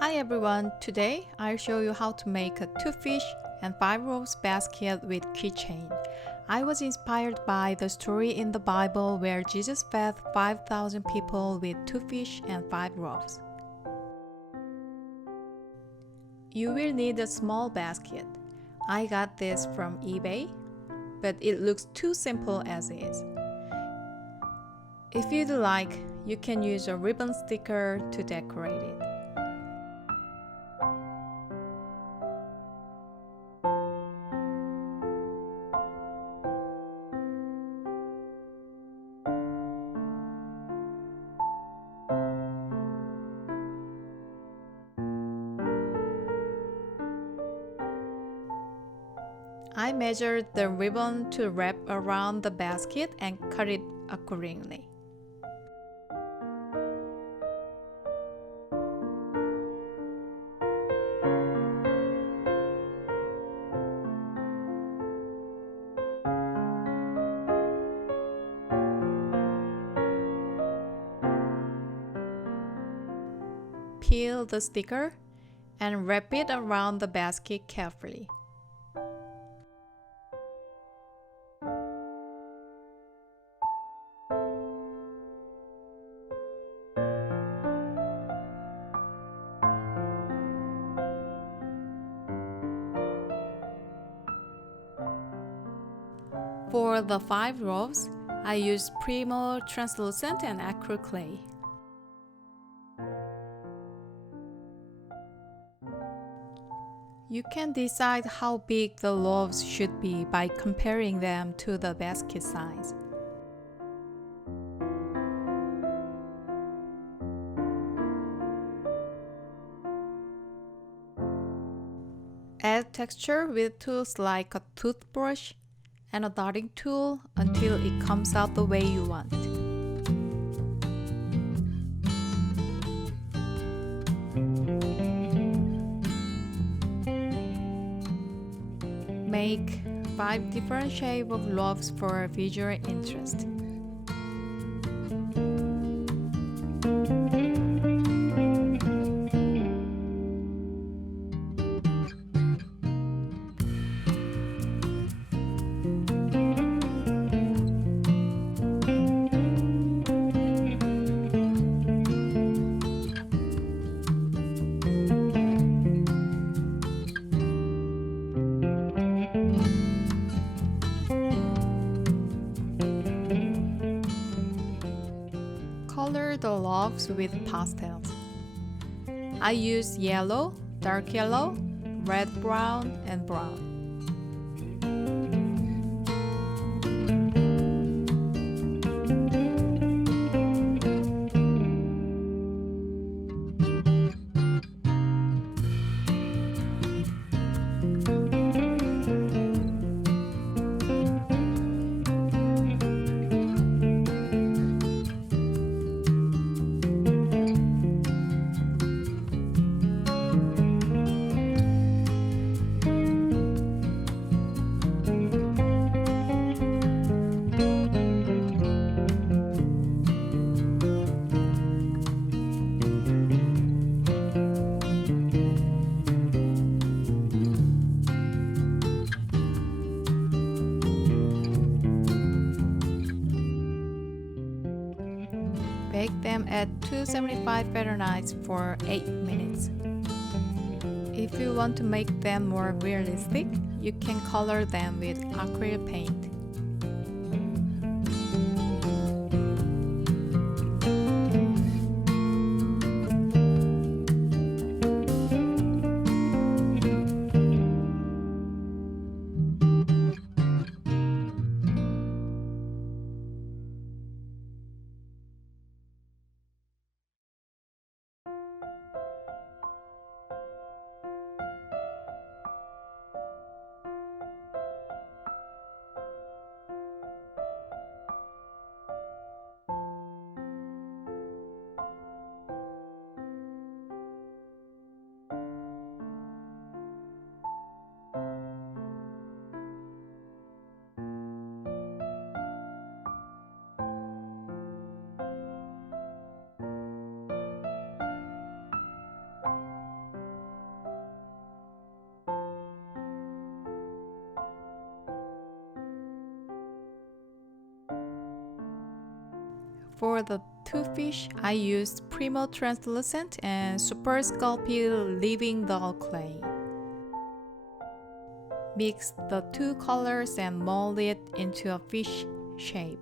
Hi everyone, today I'll show you how to make a 2 fish and 5 loaves basket with keychain. I was inspired by the story in the Bible where Jesus fed 5,000 people with 2 fish and 5 loaves. You will need a small basket. I got this from eBay, but it looks too simple as is. If you'd like, you can use a ribbon sticker to decorate it. I measured the ribbon to wrap around the basket and cut it accordingly. Peel the sticker and wrap it around the basket carefully. For the 5 loaves, I used Polymer translucent and acrylic clay. You can decide how big the loaves should be by comparing them to the basket size. Add texture with tools like a toothbrush and a dotting tool until it comes out the way you want. Make 5 different shapes of loaves for visual interest. Color the loaves with pastels. I use yellow, dark yellow, red brown, and brown. Bake them at 275 Fahrenheit for 8 minutes. If you want to make them more realistic, you can color them with acrylic paint. For the two fish, I used Primo Translucent and Super Sculpey Living Doll Clay. Mix the two colors and mold it into a fish shape.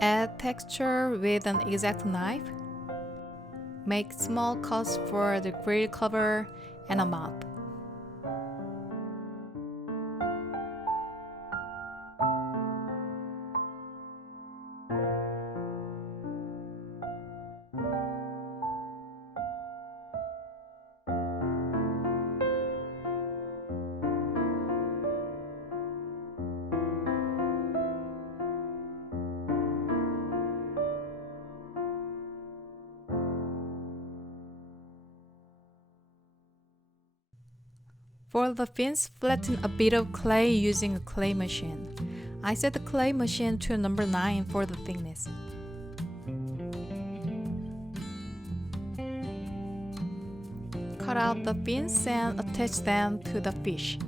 Add texture with an X-Acto knife. Make small cuts for the grill cover and a mouth. For the fins, flatten a bit of clay using a clay machine. I set the clay machine to number 9 for the thickness. Cut out the fins and attach them to the fish.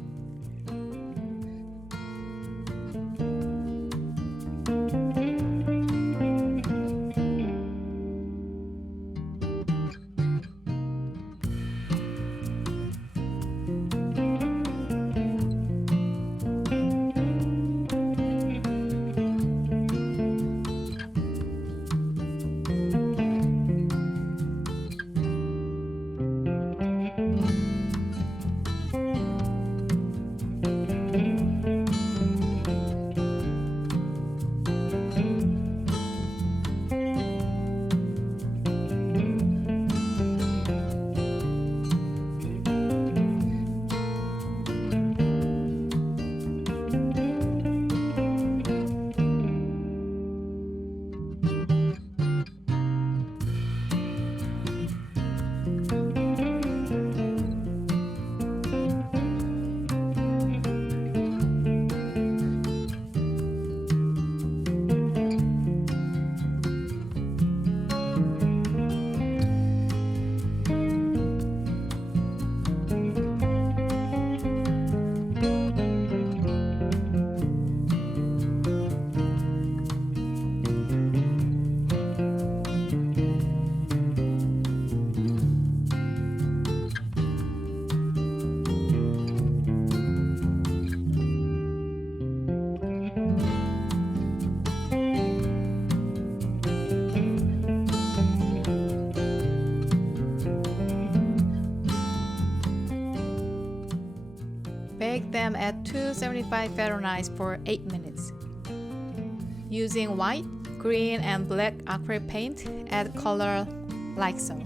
Bake them at 275 Fahrenheit for 8 minutes. Using white, green, and black acrylic paint, add color like so.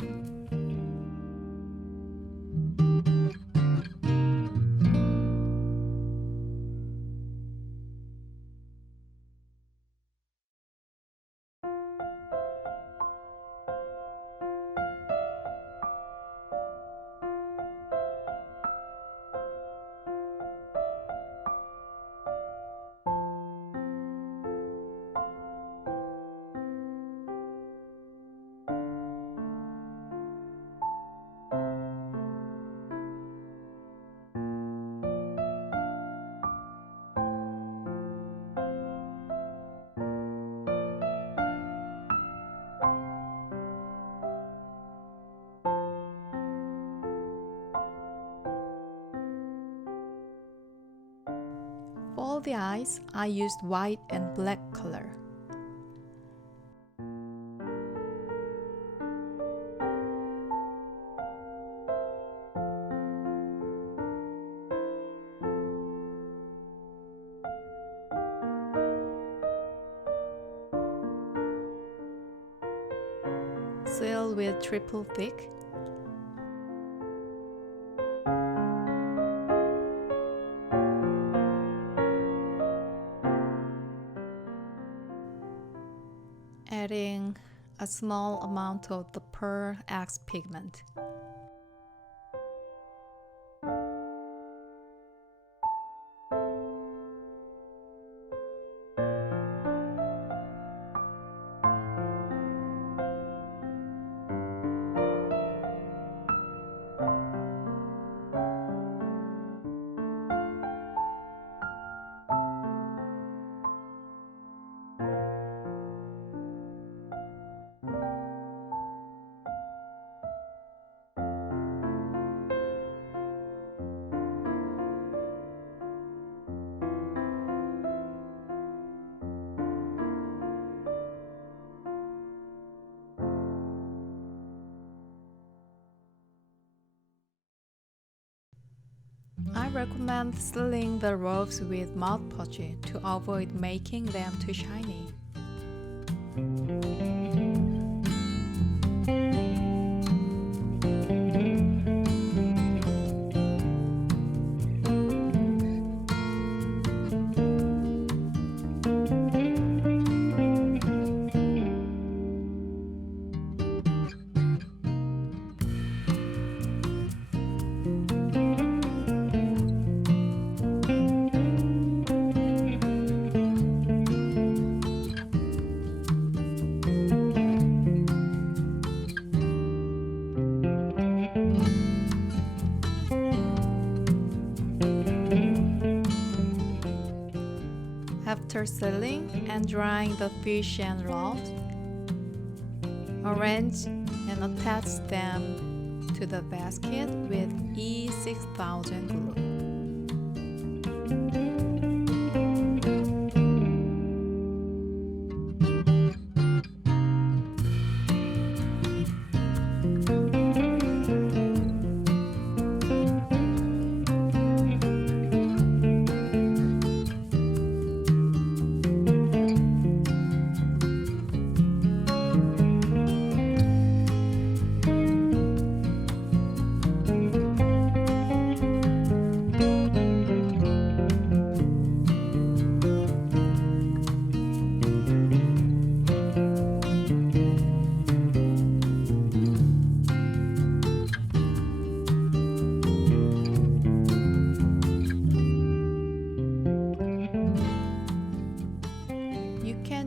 For the eyes, I used white and black color. Seal with triple thick. a small amount of the pearl X pigment. I recommend sealing the loaves with Mod Podge to avoid making them too shiny. After sealing and drying the fish and loaves, arrange and attach them to the basket with E6000 glue.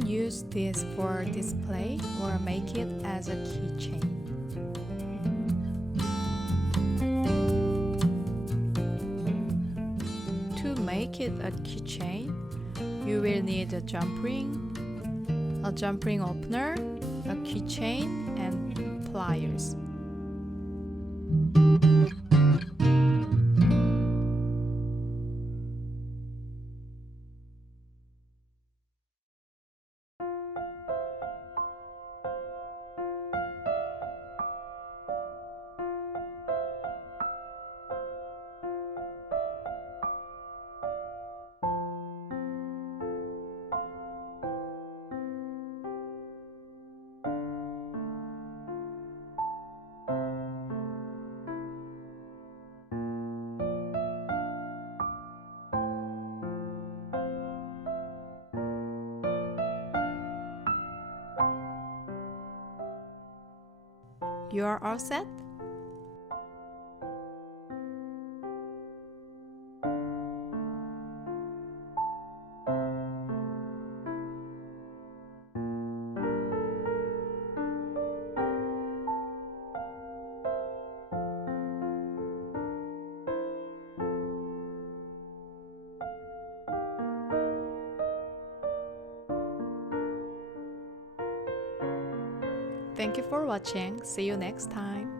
Use this for display or make it as a keychain. To make it a keychain, you will need a jump ring opener, a keychain, and pliers. You are all set? Thank you for watching. See you next time.